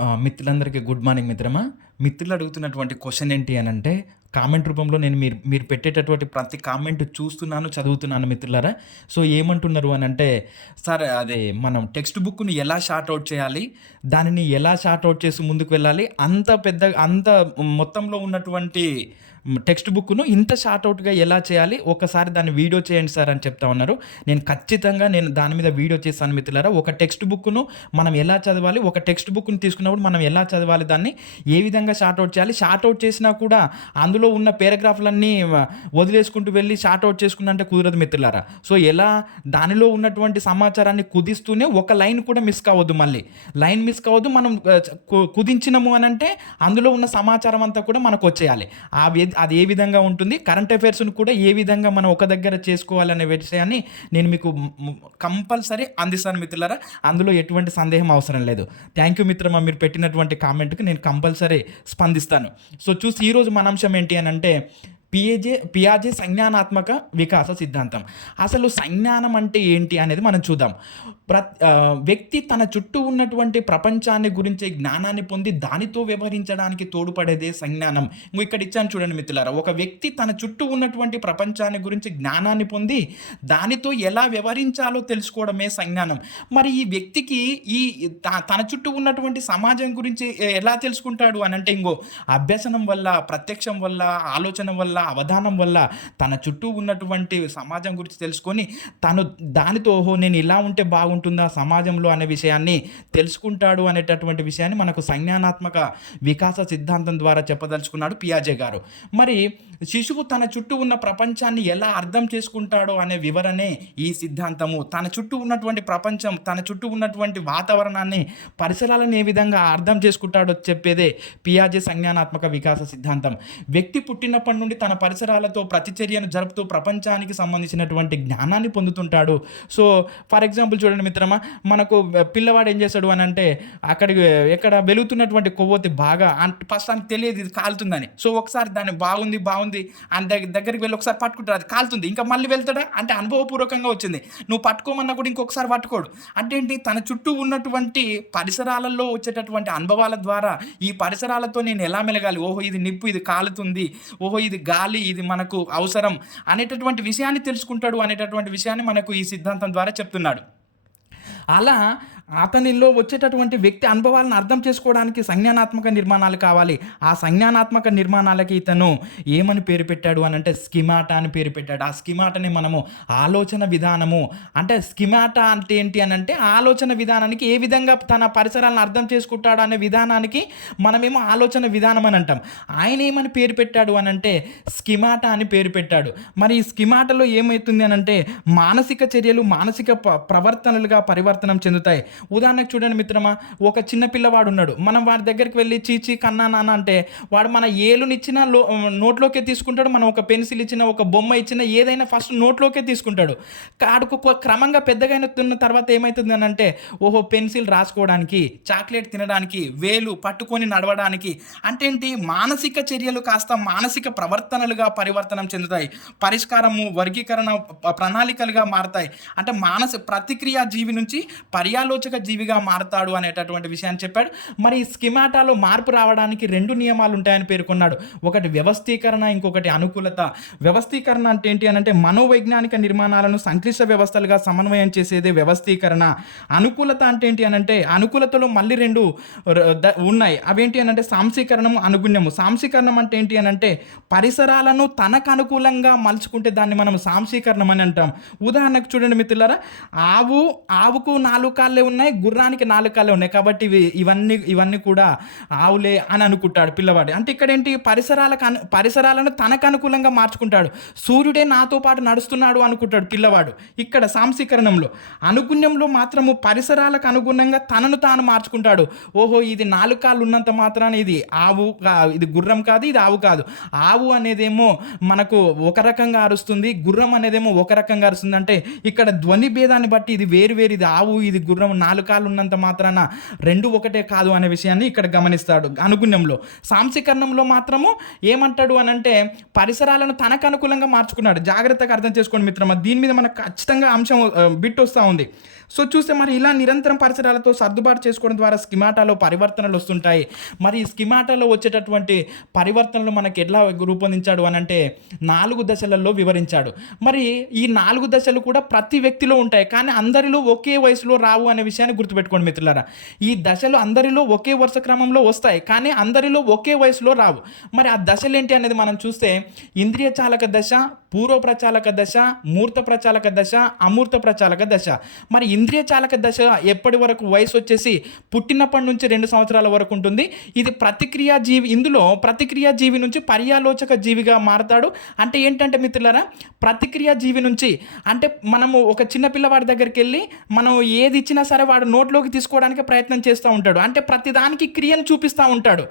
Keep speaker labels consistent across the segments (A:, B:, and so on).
A: మిత్రులందరికీ good morning మిత్రమా. మిత్రులు అడుగుతున్నటువంటి క్వశ్చన్ ఏంటి అని అంటే కామెంట్ రూపంలో నేను మీరు మీరు పెట్టేటటువంటి ప్రతి కామెంట్ చూస్తున్నాను, చదువుతున్నాను మిత్రులారా. సో, ఏమంటున్నారు అని అంటే సార్ అదే మనం టెక్స్ట్ బుక్‌ని ఎలా షార్ట్ అవుట్ చేయాలి? దానిని ఎలా షార్ట్ అవుట్ చేసి ముందుకు వెళ్ళాలి? అంత పెద్ద అంత మొత్తంలో ఉన్నటువంటి టెక్స్ట్ బుక్‌ను ఇంత షార్ట్ ఎలా చేయాలి? ఒకసారి దాన్ని వీడియో చేయండి సార్ అని చెప్తా ఉన్నారు. నేను ఖచ్చితంగా నేను దాని మీద వీడియో చేస్తాను మిత్రులారా. ఒక టెక్స్ట్ బుక్‌ను మనం ఎలా చదవాలి? ఒక టెక్స్ట్ బుక్ను తీసుకున్నప్పుడు మనం ఎలా చదవాలి దాన్ని? ఏ విధంగా షార్ట్ చేయాలి? షార్ట్ చేసినా కూడా అందులో ఉన్న పేరాగ్రాఫ్లన్నీ వదిలేసుకుంటూ వెళ్ళి షార్ట్ చేసుకున్నంటే అంటే కుదరదు మిత్రులారా. సో, ఎలా దానిలో ఉన్నటువంటి సమాచారాన్ని కుదిస్తూనే ఒక లైన్ కూడా మిస్ కావద్దు మళ్ళీ. లైన్ మిస్ కావద్దు. మనం ఆహ్, అని అంటే కుదించినము అనంటే అందులో ఉన్న సమాచారం అంతా కూడా మనకు వచ్చేయాలి ఆ వి అది ఏ విధంగా ఉంటుంది? కరెంట్ అఫైర్స్ను కూడా ఏ విధంగా మనం ఒక దగ్గర చేసుకోవాలనే విషయాన్ని నేను మీకు కంపల్సరీ అందిస్తాను మిత్రులారా. అందులో ఎటువంటి సందేహం అవసరం లేదు. థ్యాంక్ యూ మిత్రమా మీరు పెట్టినటువంటి కామెంట్‌కి నేను కంపల్సరీ స్పందిస్తాను. సో, చూసి ఈరోజు మన అంశం ఏంటి అని అంటే పిఏజే పియాజే సంజ్ఞానాత్మక వికాస సిద్ధాంతం. అసలు సంజ్ఞానం అంటే ఏంటి అనేది మనం చూద్దాం. ప్ర వ్యక్తి తన చుట్టూ ఉన్నటువంటి ప్రపంచాన్ని గురించే జ్ఞానాన్ని పొంది దానితో వ్యవహరించడానికి తోడ్పడేదే సంజ్ఞానం. ఇక్కడ ఇచ్చాను చూడండి మిత్రులారా. ఒక వ్యక్తి తన చుట్టూ ఉన్నటువంటి ప్రపంచాన్ని గురించి జ్ఞానాన్ని పొంది దానితో ఎలా వ్యవహరించాలో తెలుసుకోవడమే సంజ్ఞానం. మరి ఈ వ్యక్తికి ఈ తన చుట్టూ ఉన్నటువంటి సమాజం గురించి ఎలా తెలుసుకుంటాడు అని అంటే ఇంగో అభ్యసనం వల్ల, ప్రత్యక్షం వల్ల, ఆలోచన వల్ల, అవధానం వల్ల తన చుట్టూ ఉన్నటువంటి సమాజం గురించి తెలుసుకొని తను దానితో ఓహో! నేను ఇలా ఉంటే బాగుంటుందా సమాజంలో అనే విషయాన్ని తెలుసుకుంటాడు అనేటటువంటి విషయాన్ని మనకు సంజ్ఞానాత్మక వికాస సిద్ధాంతం ద్వారా చెప్పదలుచుకున్నాడు పియాజే గారు. మరి శిశువు తన చుట్టూ ఉన్న ప్రపంచాన్ని ఎలా అర్థం చేసుకుంటాడో అనే వివరణే ఈ సిద్ధాంతము. తన చుట్టూ ఉన్నటువంటి ప్రపంచం, తన చుట్టూ ఉన్నటువంటి వాతావరణాన్ని, పరిసరాలను ఏ విధంగా అర్థం చేసుకుంటాడో చెప్పేదే పియాజే సంజ్ఞానాత్మక వికాస సిద్ధాంతం. వ్యక్తి పుట్టినప్పటి నుండి తన పరిసరాలతో ప్రతిచర్యను జరుపుతూ ప్రపంచానికి సంబంధించినటువంటి జ్ఞానాన్ని పొందుతుంటాడు. సో, ఫర్ ఎగ్జాంపుల్ చూడండి మిత్రమా మనకు పిల్లవాడు ఏం చేస్తాడు అంటే అక్కడికి ఎక్కడ వెలుగుతున్నటువంటి కొవ్వొత్తి బాగా ఫస్ట్ దానికి తెలియదు ఇది కాలుతుందని. సో, ఒకసారి దాన్ని బాగుంది, బాగుంది అని దగ్గర దగ్గరికి వెళ్ళి ఒకసారి పట్టుకుంటాడు. అది కాలుతుంది. ఇంకా మళ్ళీ వెళ్తాడా? అంటే అనుభవపూర్వకంగా వచ్చింది. నువ్వు పట్టుకోమన్నా కూడా ఇంకొకసారి పట్టుకోడు. అంటే ఏంటి? తన చుట్టూ ఉన్నటువంటి పరిసరాలలో వచ్చేటటువంటి అనుభవాల ద్వారా ఈ పరిసరాలతో నేను ఎలా మెలగాలి? ఓహో! ఇది నిప్పు, ఇది కాలుతుంది. ఓహో! ఇది గాలి, ఇది మనకు అవసరం అనేటటువంటి విషయాన్ని తెలుసుకుంటాడు అనేటటువంటి విషయాన్ని మనకు ఈ సిద్ధాంతం ద్వారా చెప్తున్నాడు. అలా అతనిలో వచ్చేటటువంటి వ్యక్తి అనుభవాలను అర్థం చేసుకోవడానికి సంజ్ఞానాత్మక నిర్మాణాలు కావాలి. ఆ సంజ్ఞానాత్మక నిర్మాణాలకి ఇతను ఏమని పేరు పెట్టాడు అనంటే స్కిమాటా అని పేరు పెట్టాడు. ఆ స్కిమాటని మనము ఆలోచన విధానము అంటే స్కిమాటా అంటే ఏంటి అని అంటే ఆలోచన విధానానికి ఏ విధంగా తన పరిసరాలను అర్థం చేసుకుంటాడు అనే విధానానికి మనమేమో ఆలోచన విధానం అని అంటాం. ఆయన ఏమని పేరు పెట్టాడు అని అంటే స్కిమాటా అని పేరు పెట్టాడు. మరి ఈ స్కిమాటలో ఏమవుతుంది అని అనంటే మానసిక చర్యలు మానసిక ప్రవర్తనలుగా పరివర్తన చెందుతాయి. ఉదాహరణకు చూడండి మిత్రమా ఒక చిన్న పిల్లవాడు ఉన్నాడు. మనం వాడి దగ్గరికి వెళ్ళి చీచి కన్నా నాన్న అంటే వాడు మన ఏలునిచ్చినా లో నోట్లోకే తీసుకుంటాడు. మనం ఒక పెన్సిల్ ఇచ్చిన ఒక బొమ్మ ఇచ్చిన ఏదైనా ఫస్ట్ నోట్లోకే తీసుకుంటాడు. ఆడుకు క్రమంగా పెద్దగా తిన్న తర్వాత ఏమవుతుంది అని అంటే ఓహో! పెన్సిల్ రాసుకోవడానికి, చాక్లెట్ తినడానికి, వేలు పట్టుకొని నడవడానికి అంటే ఏంటి? మానసిక చర్యలు కాస్త మానసిక ప్రవర్తనలుగా పరివర్తనం చెందుతాయి. పరిష్కారము, వర్గీకరణ ప్రణాళికలుగా మారతాయి. అంటే మానసిక ప్రతిక్రియా జీవి నుంచి పర్యాలోచక జీవిగా మారతాడు అనేటటువంటి విషయాన్ని చెప్పాడు. మరి ఈ స్కిమాటాలో మార్పు రావడానికి రెండు నియమాలు ఉంటాయని పేర్కొన్నాడు. ఒకటి వ్యవస్థీకరణ, ఇంకొకటి అనుకూలత. వ్యవస్థీకరణ అంటే ఏంటి అని అంటే మనోవైజ్ఞానిక నిర్మాణాలను సంక్లిష్ట వ్యవస్థలుగా సమన్వయం చేసేదే వ్యవస్థీకరణ. అనుకూలత అంటే ఏంటి అని అంటే అనుకూలతలో మళ్ళీ రెండు ఉన్నాయి. అవేంటి అని అంటే సాంసీకరణము అనుగుణ్యము. సాంసీకరణం అంటే ఏంటి అనంటే పరిసరాలను తనకు అనుకూలంగా మలుచుకుంటే దాన్ని మనం సాంసీకరణం అని అంటాం. ఉదాహరణకు చూడండి మిత్రులారా ఆవు ఆవుకు నాలుగు కాళ్ళే ఉన్నాయి. గుర్రానికి నాలుగు కాళ్ళే ఉన్నాయి. కాబట్టి ఇవి ఇవన్నీ ఇవన్నీ కూడా ఆవులే అని అనుకుంటాడు పిల్లవాడు. అంటే ఇక్కడ ఏంటి పరిసరాలకు అను పరిసరాలను తనకు అనుకూలంగా మార్చుకుంటాడు. సూర్యుడే నాతో పాటు నడుస్తున్నాడు అనుకుంటాడు పిల్లవాడు. ఇక్కడ సాంసీకరణంలో అనుగుణ్యంలో మాత్రము పరిసరాలకు అనుగుణంగా తనను తాను మార్చుకుంటాడు. ఓహో! ఇది నాలుగు కాళ్ళు ఉన్నంత మాత్రాన ఇది ఆవు ఇది గుర్రం కాదు. ఇది ఆవు కాదు. ఆవు అనేదేమో మనకు ఒక రకంగా అరుస్తుంది. గుర్రం అనేదేమో ఒక రకంగా అరుస్తుంది. అంటే ఇక్కడ ధ్వని భేదాన్ని బట్టి ఇది వేరు వేరు ఇది ఆవు, ఇది గుర్రం నాలుగు కాళ్ళు ఉన్నంత మాత్రాన రెండు ఒకటే కాదు అనే విషయాన్ని ఇక్కడ గమనిస్తాడు. అనుగుణ్యంలో. సాంసీకరణంలో మాత్రము ఏమంటాడు అని అంటే పరిసరాలను తనకు అనుకూలంగా మార్చుకున్నాడు. జాగ్రత్తగా అర్థం చేసుకోండి మిత్రమా. దీని మీద మనకు ఖచ్చితంగా అంశం బిట్ వస్తూ ఉంది. సో చూస్తే మరి ఇలా నిరంతరం పరిసరాలతో సర్దుబాటు చేసుకోవడం ద్వారా స్కిమాటాలో పరివర్తనలు వస్తుంటాయి. మరి ఈ స్కిమాటాలో వచ్చేటటువంటి పరివర్తనలు మనకి ఎట్లా రూపొందించాడు అని అంటే నాలుగు దశలలో వివరించాడు. మరి ఈ నాలుగు దశలు కూడా ప్రతి వ్యక్తిలో ఉంటాయి. కానీ అందరిలో ఒకే వయసులో రావు అనే విషయాన్ని గుర్తుపెట్టుకోండి మిత్రులారా. ఈ దశలు అందరిలో ఒకే వరుస క్రమంలో వస్తాయి. కానీ అందరిలో ఒకే వయసులో రావు. మరి ఆ దశలు ఏంటి అనేది మనం చూస్తే ఇంద్రియ చాలక దశ పూర్వ ప్రచాలక దశ మూర్త ప్రచాలక దశ అమూర్త ప్రచాలక దశ. మరి ఇంద్రియ చాలక దశ ఎప్పటి వరకు వయసు వచ్చేసి పుట్టినప్పటి నుంచి రెండు సంవత్సరాల వరకు ఉంటుంది. ఇది ప్రతిక్రియా జీవి ఇందులో ప్రతిక్రియా జీవి నుంచి పర్యాలోచక జీవిగా మారతాడు. అంటే ఏంటంటే మిత్రులారా ప్రతిక్రియా జీవి నుంచి అంటే మనము ఒక చిన్న పిల్లవాడి దగ్గరికి వెళ్ళి మనం ఏది ఇచ్చినా సరే వాడు నోట్లోకి తీసుకోవడానికి ప్రయత్నం చేస్తూ ఉంటాడు. అంటే ప్రతిదానికి క్రియను చూపిస్తూ ఉంటాడు.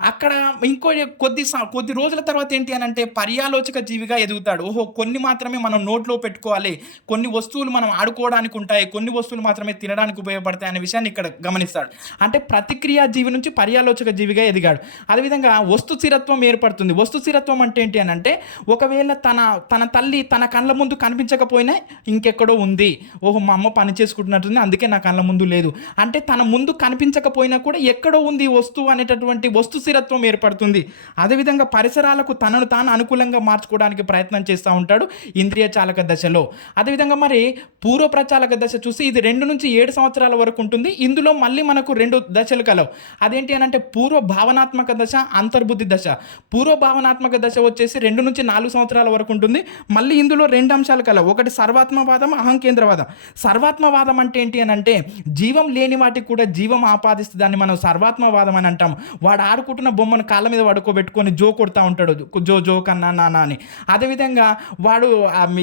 A: అక్కడ ఇంకో కొద్ది కొద్ది రోజుల తర్వాత ఏంటి అని అంటే పర్యాలోచక జీవిగా ఎదుగుతాడు. ఓహో కొన్ని మాత్రమే మనం నోట్లో పెట్టుకోవాలి. కొన్ని వస్తువులు మనం ఆడుకోవడానికి ఉంటాయి. కొన్ని వస్తువులు మాత్రమే తినడానికి ఉపయోగపడతాయి అనే విషయాన్ని ఇక్కడ గమనిస్తాడు. అంటే ప్రతిక్రియా జీవి నుంచి పర్యాలోచక జీవిగా ఎదిగాడు. అదేవిధంగా వస్తు స్థిరత్వం ఏర్పడుతుంది. వస్తు స్థిరత్వం అంటే ఏంటి అని అంటే ఒకవేళ తన తన తల్లి తన కళ్ళ ముందు కనిపించకపోయినా ఇంకెక్కడో ఉంది. ఓహో మా అమ్మ పని చేసుకుంటున్నట్టుంది. అందుకే నా కళ్ళ ముందు లేదు. అంటే తన ముందు కనిపించకపోయినా కూడా ఎక్కడో ఉంది వస్తువు అనేటటువంటి వస్తు స్థిరత్వం ఏర్పడుతుంది. అదేవిధంగా పరిసరాలకు తనను తాను అనుకూలంగా మార్చుకోవడానికి ప్రయత్నం చేస్తూ ఉంటాడు ఇంద్రియ చాలక దశలో. అదేవిధంగా మరి పూర్వ ప్రచాలక దశ చూసి ఇది రెండు నుంచి ఏడు సంవత్సరాల వరకు ఉంటుంది. ఇందులో మళ్ళీ మనకు రెండు దశలు కలవు. అదేంటి అని అంటే పూర్వ భావనాత్మక దశ అంతర్బుద్ధి దశ. పూర్వ భావనాత్మక దశ వచ్చేసి రెండు నుంచి నాలుగు సంవత్సరాల వరకు ఉంటుంది. మళ్ళీ ఇందులో రెండు అంశాలు కలవు. ఒకటి సర్వాత్మవాదం అహంకేంద్రవాదం సర్వాత్మవాదం అంటే ఏంటి అని అంటే జీవం లేని వాటికి కూడా జీవం ఆపాదిస్తే దాన్ని మనం సర్వాత్మవాదం అని అంటాం వాడు ఆడుకుంటున్న బొమ్మను కాళ్ళ మీద పడుకోబెట్టుకొని జో కొడతా ఉంటాడు. జో జో కన్నా నానా అని. అదేవిధంగా వాడు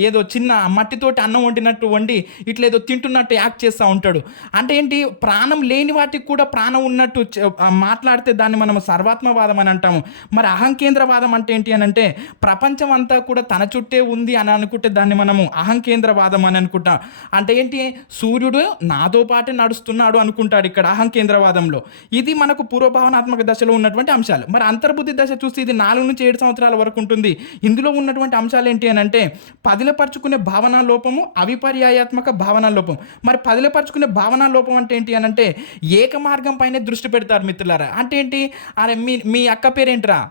A: ఏదో చిన్న మట్టితోటి అన్నం వండినట్టు వండి ఇట్లా ఏదో తింటున్నట్టు యాక్ట్ చేస్తూ ఉంటాడు. అంటే ఏంటి? ప్రాణం లేని వాటికి కూడా ప్రాణం ఉన్నట్టు మాట్లాడితే దాన్ని మనం సర్వాత్మవాదం అని అంటాము. మరి అహంకేంద్రవాదం అంటే ఏంటి అని అంటే ప్రపంచం అంతా కూడా తన చుట్టే ఉంది అని అనుకుంటే దాన్ని మనము అహంకేంద్రవాదం అని అనుకుంటాం. అంటే ఏంటి? సూర్యుడు నాతో పాటే నడుస్తున్నాడు అనుకుంటాడు ఇక్కడ అహంకేంద్రవాదంలో. ఇది మనకు పూర్వభావనాత్మక దశలో ఉన్నటువంటి అంశాలు. మరి అంతర్బుద్ధి దశ చూస్తే ఇది నాలుగు నుంచి ఏడు సంవత్సరాల వరకు ఉంటుంది. ఇందులో ఉన్నటువంటి అంశాలు ఏంటి అని అంటే పదిలపరుచుకునే భావనా లోపము అవిపర్యాయాత్మక భావనా లోపం. మరి పదిలపరుచుకునే భావనా లోపం అంటే ఏంటి అని అంటే ఏక మార్గం పైనే దృష్టి పెడతారు మిత్రులారా. అంటే ఏంటి? అరే మీ మీ అక్క పేరేంట్రా?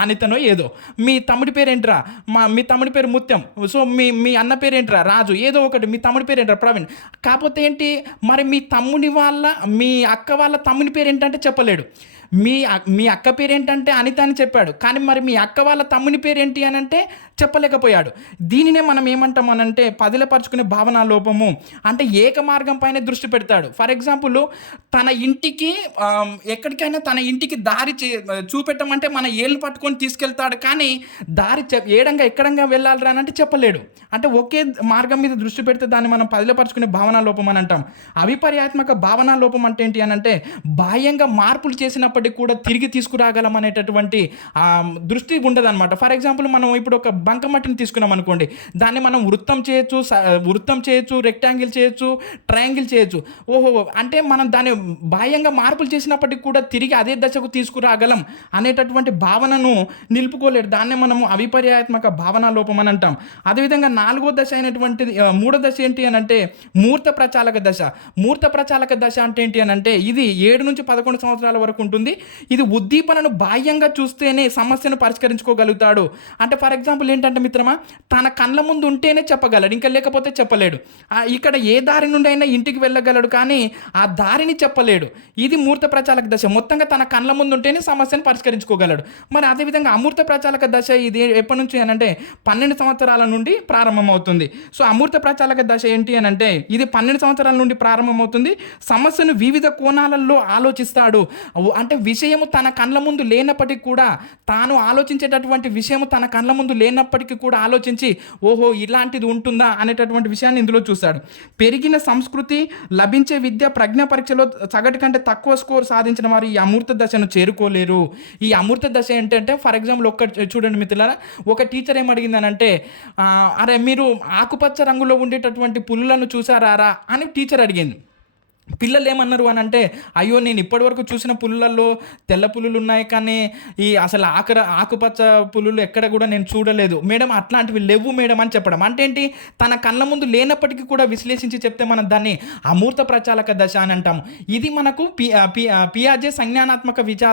A: అనితనో ఏదో. మీ తమ్ముడి పేరేంట్రా? మా మీ తమ్ముడి పేరు ముత్యం. సో మీ మీ అన్న పేరేంట్రా? రాజు. ఏదో ఒకటి. మీ తమ్ముడి పేరేంట్రా? ప్రవీణ్. కాకపోతే ఏంటి? మరి మీ తమ్ముడి వాళ్ళ మీ అక్క వాళ్ళ తమ్ముని పేరు ఏంటంటే చెప్పలేడు. మీ మీ అక్క పేరేంటంటే అనిత అని చెప్పాడు. కానీ మరి మీ అక్క వాళ్ళ తమ్ముని పేరేంటి అని అంటే చెప్పలేకపోయాడు. దీనినే మనం ఏమంటాం అనంటే పదిలపరుచుకునే భావన లోపము. అంటే ఏక మార్గం పైన దృష్టి పెడతాడు. ఫర్ ఎగ్జాంపుల్ తన ఇంటికి ఎక్కడికైనా తన ఇంటికి దారి చే చూపెట్టమంటే మన ఏళ్ళు పట్టుకొని తీసుకెళ్తాడు. కానీ దారి చె ఏడంగా ఎక్కడంగా వెళ్ళాలిరా అని అంటే చెప్పలేడు. అంటే ఒకే మార్గం మీద దృష్టి పెడితే దాన్ని మనం పదిలపరుచుకునే భావన లోపం అని అంటాం. అవిపర్యాత్మక భావన లోపం అంటే ఏంటి అని అంటే బాహ్యంగా మార్పులు ఉన్నప్పటికీ కూడా తిరిగి తీసుకురాగలం అనేటటువంటి ఆ, దృష్టి ఉండదన్నమాట. ఫర్ ఎగ్జాంపుల్ మనం ఇప్పుడు ఒక బంకమట్టిని తీసుకున్నాం అనుకోండి దాన్ని మనం వృత్తం చేయొచ్చు స- వృత్తం చేయొచ్చు రెక్టాంగిల్ చేయొచ్చు ట్రయాంగిల్ చేయొచ్చు. ఓహో అంటే మనం దాన్ని బాహ్యంగా మార్పులు చేసినప్పటికీ కూడా తిరిగి అదే దశకు తీసుకురాగలం అనేటటువంటి భావనను నిలుపుకోలేడు దాన్నే మనము అవిపర్యాత్మక భావన లోపం అని అంటాం. అదేవిధంగా నాలుగో దశ అయినటువంటిది మూడో దశ ఏంటి అని అంటే మూర్త ప్రచాలక దశ. మూర్త ప్రచాలక దశ అంటే ఏంటి అని అంటే ఇది ఏడు నుంచి పదకొండు సంవత్సరాల వరకు ఉంటుంది. ఇది ఉద్దీపనను బాహ్యంగా చూస్తేనే సమస్యను పరిష్కరించుకోగలుగుతాడు. అంటే ఫర్ ఎగ్జాంపుల్ ఏంటంటే మిత్రమా తన కళ్ళ ముందు ఉంటేనే చెప్పగలడు ఇంకా లేకపోతే చెప్పలేడు. ఇక్కడ ఏ దారి నుండి అయినా ఇంటికి వెళ్ళగలడు కానీ ఆ దారిని చెప్పలేడు. ఇది మూర్త ప్రచాలక దశ. మొత్తంగా తన కళ్ళ ముందు ఉంటేనే సమస్యను పరిష్కరించుకోగలడు. మరి అదేవిధంగా అమూర్త ప్రచాలక దశ ఇది ఎప్పటి నుంచి అనంటే అంటే పన్నెండు సంవత్సరాల నుండి ప్రారంభమవుతుంది. సో అమూర్త ప్రచాలక దశ ఏంటి అని అంటే ఇది పన్నెండు సంవత్సరాల నుండి ప్రారంభమవుతుంది. సమస్యను వివిధ కోణాలలో ఆలోచిస్తాడు. అంటే విషయము తన కళ్ళ ముందు లేనప్పటికీ కూడా తాను ఆలోచించేటటువంటి విషయము తన కళ్ళ ముందు లేనప్పటికీ కూడా ఆలోచించి ఓహో ఇలాంటిది ఉంటుందా అనేటటువంటి విషయాన్ని ఇందులో చూస్తాడు పెరిగిన సంస్కృతి లభించే విద్య ప్రజ్ఞ పరీక్షలో సగటు కంటే తక్కువ స్కోర్ సాధించిన వారు ఈ అమృత దశను చేరుకోలేరు. ఈ అమృత దశ ఏంటంటే ఫర్ ఎగ్జాంపుల్ ఒక్క చూడండి మిత్రులారా ఒక టీచర్ ఏమడిగిందనంటే అంటే అరే మీరు ఆకుపచ్చ రంగులో ఉండేటటువంటి పులులను చూసారారా అని టీచర్ అడిగింది. పిల్లలు ఏమన్నారు అని అంటే అయ్యో నేను ఇప్పటివరకు చూసిన పులులలో తెల్ల పులులు ఉన్నాయి కానీ ఈ అసలు ఆకర ఆకుపచ్చ పులులు ఎక్కడ కూడా నేను చూడలేదు. మేడం అట్లాంటివి లేవు మేడం అని చెప్పడం. అంటే ఏంటి? తన కళ్ళ ముందు లేనప్పటికీ కూడా విశ్లేషించి చెప్తే మనం దాన్ని అమూర్త ప్రచాలక దశ అని అంటాము. ఇది మనకు పి పి పియాజే సంజ్ఞానాత్మక విచా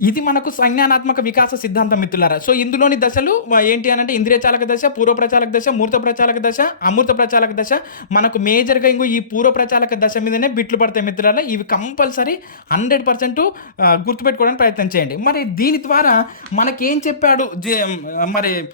A: ఇది మనకు సంజ్ఞానాత్మక వికాస సిద్ధాంతం మిత్రులారా. సో ఇందులోని దశలు ఏంటి అని అంటే ఇంద్రియ చాలక దశ పూర్వ ప్రచాలక దశ మూర్త ప్రచాలక దశ అమూర్త ప్రచాలక దశ. మనకు మేజర్గా ఇంకో ఈ పూర్వ ప్రచాలక దశ మీదనే బిట్లు పడతాయి మిత్రులారా. ఇవి కంపల్సరీ హండ్రెడ్ పర్సెంట్ గుర్తుపెట్టుకోవడానికి ప్రయత్నం చేయండి. మరి దీని ద్వారా మనకేం చెప్పాడు జే- మరి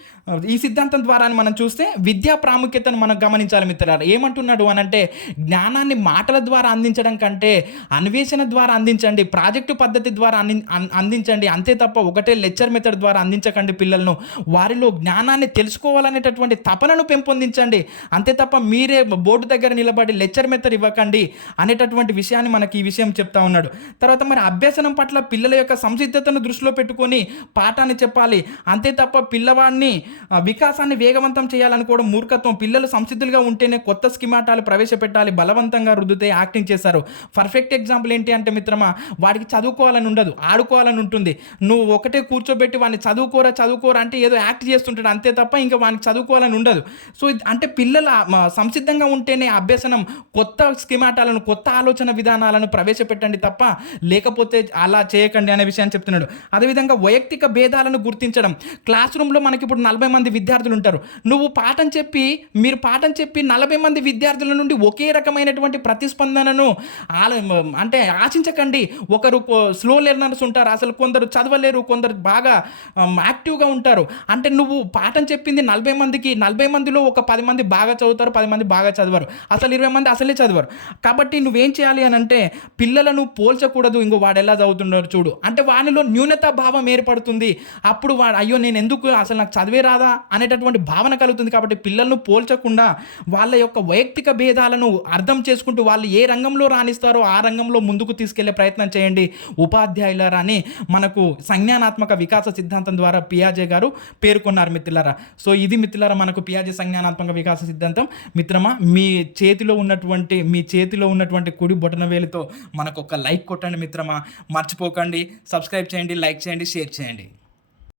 A: ఈ సిద్ధాంతం ద్వారా అని మనం చూస్తే విద్యా ప్రాముఖ్యతను మనం గమనించాలి మిత్రులారు. ఏమంటున్నాడు అని అంటే జ్ఞానాన్ని మాటల ద్వారా అందించడం కంటే అన్వేషణ ద్వారా అందించండి ప్రాజెక్టు పద్ధతి ద్వారా అంది అన్- అందించండి. అంతే తప్ప ఒకటే లెక్చర్ మెథడ్ ద్వారా అందించకండి పిల్లలను. వారిలో జ్ఞానాన్ని తెలుసుకోవాలనేటటువంటి తపనను పెంపొందించండి. అంతే తప్ప మీరే బోర్డు దగ్గర నిలబడి లెక్చర్ మెథడ్ ఇవ్వకండి అనేటటువంటి విషయాన్ని మనకి ఈ విషయం చెప్తా ఉన్నాడు. తర్వాత మరి అభ్యసనం పట్ల పిల్లల యొక్క సంసిద్ధతను దృష్టిలో పెట్టుకొని పాఠాన్ని చెప్పాలి. అంతే తప్ప పిల్లవాడిని వికాసాన్ని వేగవంతం చేయాలనుకోవడం మూర్ఖత్వం. పిల్లలు సంసిద్ధులుగా ఉంటేనే కొత్త స్కిమాటాలు ప్రవేశపెట్టాలి బలవంతంగా రుద్దితే యాక్టింగ్ చేశారు పర్ఫెక్ట్ ఎగ్జాంపుల్ ఏంటి అంటే మిత్రమా వాడికి చదువుకోవాలని ఉండదు ఆడుకోవాలని ఉంటుంది. నువ్వు ఒకటే కూర్చోబెట్టి వాడిని చదువుకోరా చదువుకోరా అంటే ఏదో యాక్ట్ చేస్తుంటాడు అంతే తప్ప ఇంకా వానికి చదువుకోవాలని ఉండదు. సో అంటే పిల్లల సంసిద్ధంగా ఉంటేనే అభ్యసనం కొత్త స్కిమాటాలను కొత్త ఆలోచన విధానాలను ప్రవేశపెట్టండి తప్ప లేకపోతే అలా చేయకండి అనే విషయాన్ని చెప్తున్నాడు. అదేవిధంగా వైయక్తిక భేదాలను గుర్తించడం. క్లాస్ రూమ్లో మనకి ఇప్పుడు నలభై మంది విద్యార్థులు ఉంటారు. నువ్వు పాఠం చెప్పి మీరు పాఠం చెప్పి నలభై మంది విద్యార్థుల నుండి ఒకే రకమైనటువంటి ప్రతిస్పందనను ఆల- అంటే ఆశించకండి. ఒకరు స్లో లెర్నర్స్ ఉంటారు. అసలు కొందరు చదవలేరు కొందరు బాగా యాక్టివ్గా ఉంటారు. అంటే నువ్వు పాఠం చెప్పింది నలభై మందికి నలభై మందిలో ఒక పది మంది బాగా చదువుతారు పది మంది బాగా చదవరు. అసలు ఇరవై మంది అసలే చదవరు. కాబట్టి నువ్వేం చేయాలి అని అంటే పిల్లలను పోల్చకూడదు. ఇంకో వాడు ఎలా చదువుతున్నాడు చూడు. అంటే వానిలో న్యూనతా భావం ఏర్పడుతుంది. అప్పుడు వాడు అయ్యో నేను ఎందుకు అసలు నాకు చదివే రాదు అనేటటువంటి భావన కలుగుతుంది కాబట్టి పిల్లలను పోల్చకుండా వాళ్ళ యొక్క వైయక్తిక భేదాలను అర్థం చేసుకుంటూ వాళ్ళు ఏ రంగంలో రాణిస్తారో ఆ రంగంలో ముందుకు తీసుకెళ్ళే ప్రయత్నం చేయండి. ఉపాధ్యాయులారా అని మనకు సంజ్ఞానాత్మక వికాస సిద్ధాంతం ద్వారా పియాజే గారు పేర్కొన్నారు మిత్రులారా. సో ఇది మిత్రులారా మనకు పియాజే సంజ్ఞానాత్మక వికాస సిద్ధాంతం. మిత్రమా మీ చేతిలో ఉన్నటువంటి మీ చేతిలో ఉన్నటువంటి కుడి బొటనవేలితో మనకు ఒక లైక్ కొట్టండి మిత్రమా. మర్చిపోకండి. సబ్స్క్రైబ్ చేయండి లైక్ చేయండి షేర్ చేయండి.